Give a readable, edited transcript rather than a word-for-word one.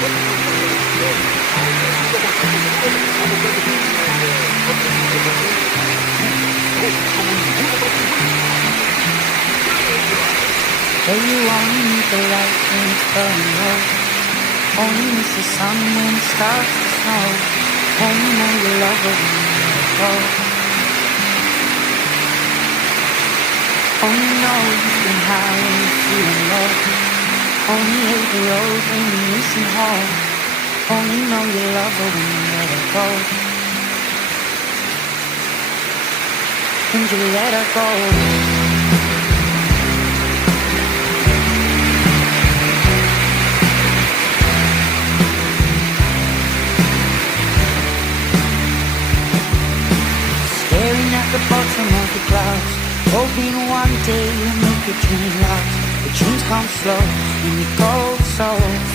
Hey, you only need the light when it's burning low. Only miss the sun when it starts to snow. Only know you love her when you let it go. Only know you've been high when you're feeling low. Only hate the road when you're missing home. Only know you love her when you let her go. And you let her go. Staring at the bottom of the clouds, hoping one day you'll make a dream last. The dreams come slow and you go so fast.